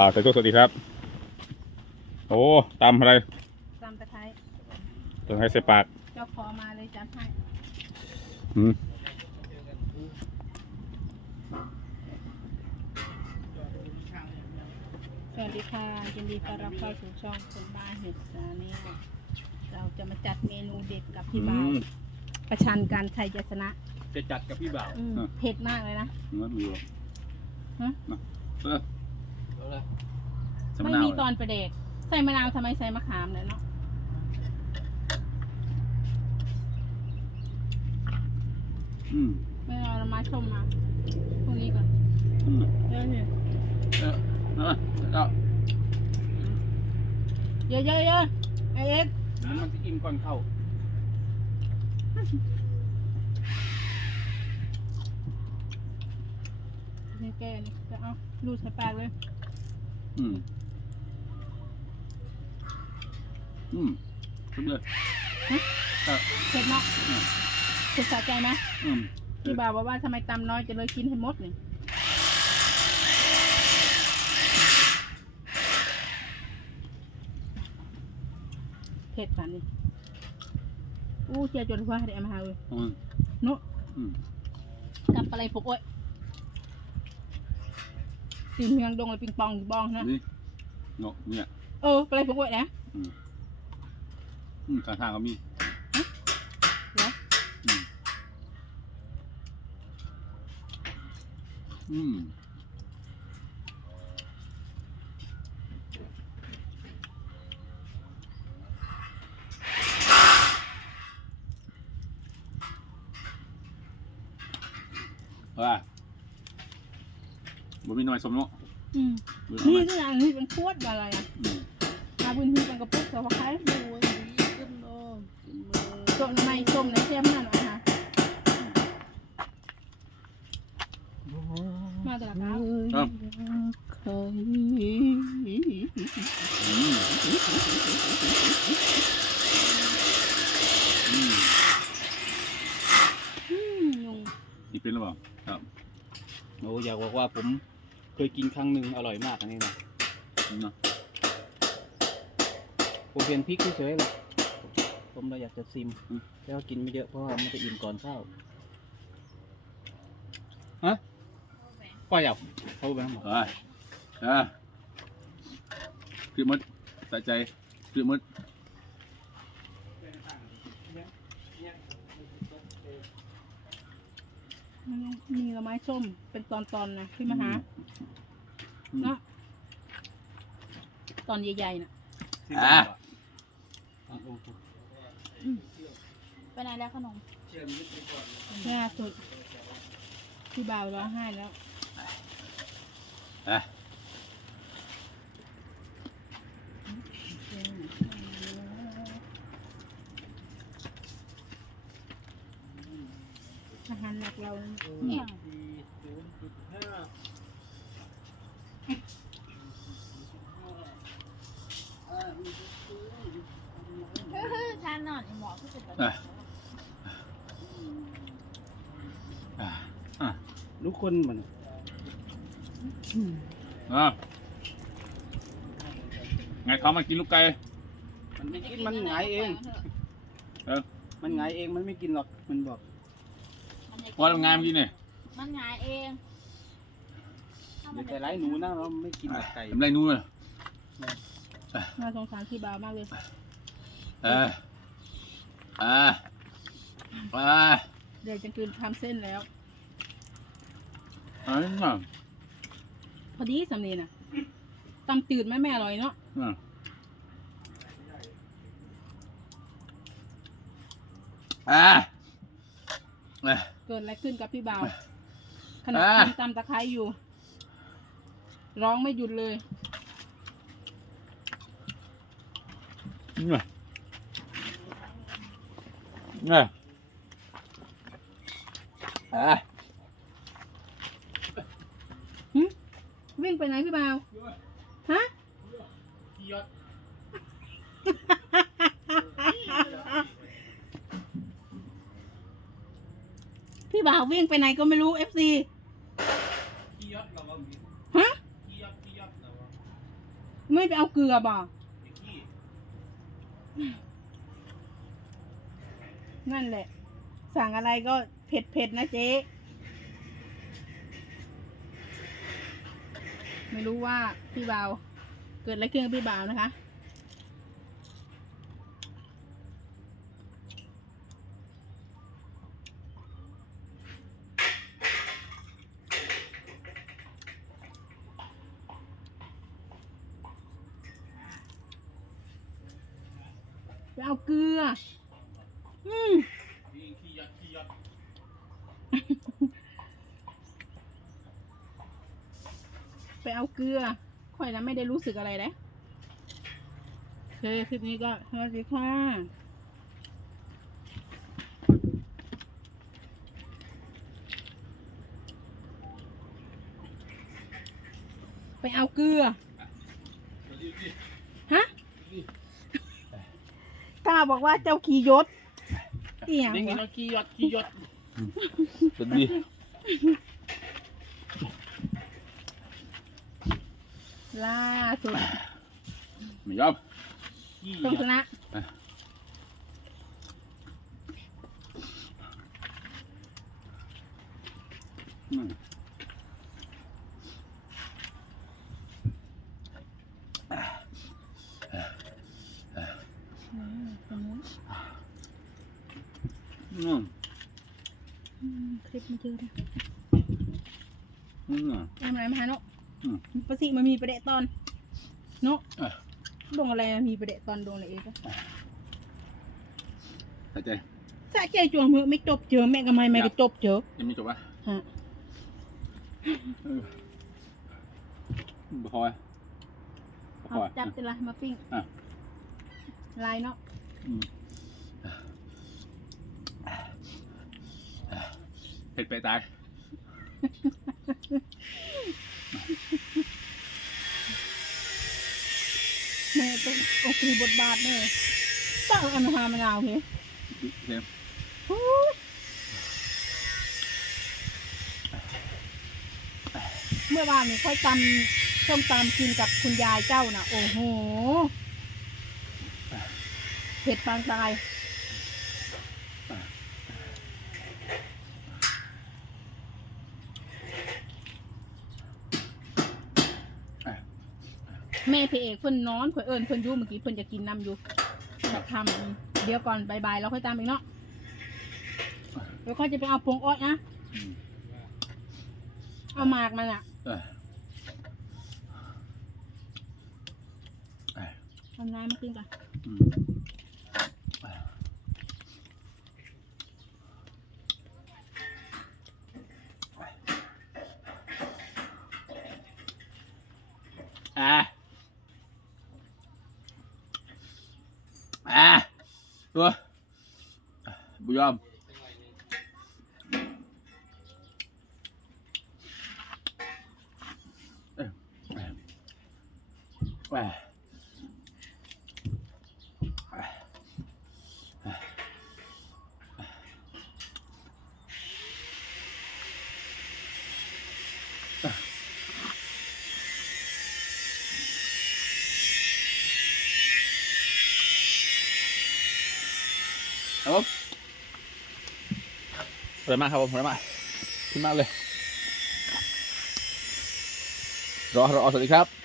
บ่าวใส่ตัวสวัสดีครับ โอ้ตำอะไรตามตะไคร้ต้องให้ใส่ปากเจ้าขอมาเลยจัดให้อืมสวัสดีค่ะยินดีต้อนรับเข้าสู่ช่องคนบ้านเห็ดสานี่เราจะมาจัดเมนูเด็ดกับอืพี่บ่าวมประชันกันใครจะชนะจะจัดกับพี่บ่าวอืมอะเผ็ดมากเลยนะงั้นมีวะฮะมา เออเอาเลยใส่มะไม่นาวมีตอนประเดกใส่มะนาวทำไมใส่มะขามเลยเนาะอืมไม่เอาเรามาชมมาพรุ่งนี้ก่อนอืมเยอะเนี่ยเออเออเอาเยอะเยอะเยอะไอเอ็กซ์แล้วมันจะอิ่มก่อนเข้านี่แกนี่จะเอาดูดใส่ปากเลย อืม อืมขึ้นเลยเผ็ดเนาะเผ็ดสะใจไหมอืมพี่บ่าวบอกว่าทำไมตำน้อยจะเลยกินให้หมดนี่เผ็ดป่านนี้อู้เจียจนว่าได้เอามาหาเลยอืมนุอืมกับอะไรพวกโอ้ย ตีเมียงดงเลยปิงปองบองนะนี่เนาะเนี่ยเอออะไรพวกโอ้ยนะอืมอืมข้างทางก็มีเหรออืม บ่มีหน่อยสมเนาะอืมบ่นี่มีก็อย่างนี้เป็นขวดอะไรอะอืมมาบุญที่เป็นกระปุกสวัสดิ์ดูไว้ดีขึ้นเนาะส้มในส้มในเทียมนั่นหน่อยค่ะมาแต่ละครั้งครับอืมอืมอืมยุงนี่เป็นหรือเปล่าครับ โอ้อยากบอกว่าผม เคยกินครั้งหนึ่งอร่อยมากอันนี้นะนี่เนาะผมเห็นพริกเฉยๆเลยผมเลยอยากจะซิมแล้วกินไม่เยอะเพราะว่ามันจะอิ่มก่อนข้าวฮะปล่อยอะเขาไปทั้งหมดเอ้ยอะคือมดใส่ใจคือมดมันยัง มีละไม้ส้มเป็นตอนๆนะพี่มาหาอืมเนาะตอนใหญ่ๆน่ะอะไปไหนแล้วขนมล่าสุดพี่บ่าวร้องไห้แล้ว อะ อาหารหนักเราเนี่ยทานนอนหมอที่สุดอะอะอะลูกคนมันอะไงเขามากินลูกไก่ มันไม่กินมันหงายเอง เออ มันหงายเองมันไม่กินหรอก มันบอก ว่าทำงานเมื่อกี้เนี่ยมันหงายเองเดี๋ยวแต่ไร้หนูนะเราไม่กินหรอกไก่ทำไรนู้นเลยน่าสงสารพี่บ่าวมากเลยเอออะอะเดี๋ยวจะคืนทำเส้นแล้วอะอะพอดีสำเนียน่ะตำจืดไหมแม่อร่อยเนาะอะอะ อะ เกิดอะไรขึ้นกับพี่บ่าวขณะอ่ากินตำตะไคร้อยู่ ร้องไม่หยุดเลยเนี่ยเนี่ยอะวิ่งไปไหนพี่บ่าวฮะ พี่บ่าววิ่งไปไหนก็ไม่รู้เอฟซีฮะไม่ไปเอาเกลือบ่นั่นแหละ สั่งอะไรก็เผ็ดเผ็ดนะเจ๊ไม่รู้ว่าพี่บ่าวเกิดอะไรขึ้นกับพี่บ่าวนะคะ เอาเกลือ อืมไปเอาเกลือค่อยนะไม่ได้รู้สึกอะไรเลยโอเคคลิปนี้ก็สวัสดีค่ะไปเอาเกลือ ฮะ กล้าบอกว่าเจ้าขี่ยศเอี่ยงนี่ไงวะเราขี้ยอดขี้ยอดสวัสดีล่าสุดไม่ยอมขี้ต้องชนะ อืม อืมคลิปมาเจอนะอืมทำอะไรมาฮะเนาะอืม ประสิมันมีประเดะตอน เนาะเออดงอะไรมีประเดะตอนดงอะไรเองก็หายใจสะใจจวงเมื่อไม่จบเจอแม่กำไมไม่ก็จบเจอยังไม่จบอะฮะเออบ่พอยบ่พเอาอยจับจะละมาปิ้งอะลายเนาะอืม เผ็ดไปตาย แม่ต้องโอเคบทบาทแม่ตั้งอันหามะนาวเฮ้ยเค็มเมื่อวานนี้ค่อยตำส้มตำกินกับคุณยายเจ้าน่ะ โอ้โหเผ็ดปางตาย แม่พี่เอกเพิ่นนอนข่อยเอิญเพิ่นอยู่เมื่อกี้เพิ่นจะกินน้ำอยู่จะทำเดี๋ยวก่อนบายๆแล้วค่อยตามอีกเนาะเดี๋ยวค่อยจะไปเอาปงอ้อยนะเอาหมากมันอะเออเออเอาน้ำมากินก่อนอืมอะอะ ตัวบุยอมเอ้ยเอ้ยเอ้ยครับ วยมากครับผมสวยมากขึ้นมากเลย รอรอสวัสดีครับ